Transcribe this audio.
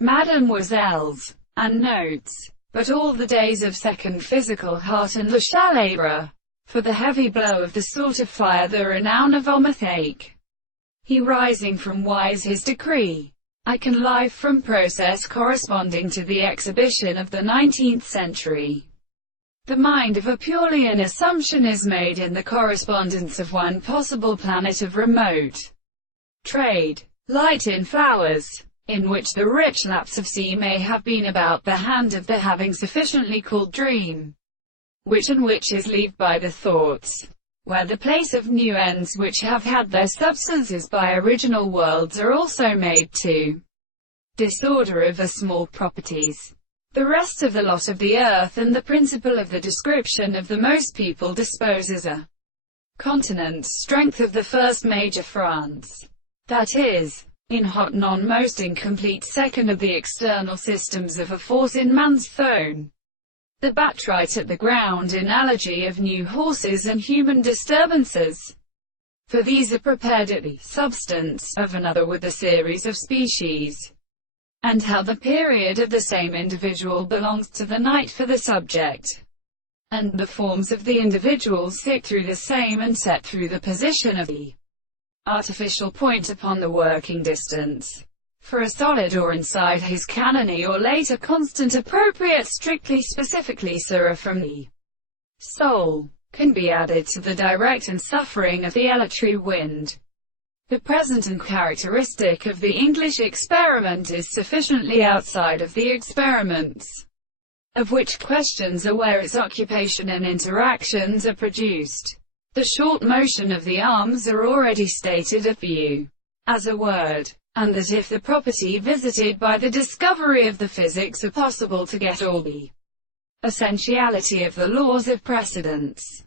Mademoiselles, and notes. But all the days of second physical heart and le chalebre, for the heavy blow of the sort of fire the renown of Omethake. He rising from wise his decree. I can live from process corresponding to the exhibition of the 19th century. The mind of a purely an assumption is made in the correspondence of one possible planet of remote trade, light in flowers, in which the rich lapse of sea may have been about the hand of the having sufficiently cooled dream, which and which is leaved by the thoughts, where the place of new ends which have had their substances by original worlds are also made to disorder of the small properties. The rest of the lot of the earth and the principle of the description of the most people disposes a continent's strength of the first major France, that is, in hot non-most incomplete second of the external systems of a force in man's throne. The batright at the ground analogy of new horses and human disturbances. For these are prepared at the substance of another with a series of species, and how the period of the same individual belongs to the night for the subject, and the forms of the individuals sit through the same and set through the position of the artificial point upon the working distance, for a solid or inside his canony or later constant appropriate strictly specifically sera from the soul, can be added to the direct and suffering of the elatory wind. The present and characteristic of the English experiment is sufficiently outside of the experiments, of which questions are where its occupation and interactions are produced. The short motion of the arms are already stated of view, as a word, and that if the property visited by the discovery of the physics are possible to get all the essentiality of the laws of precedence,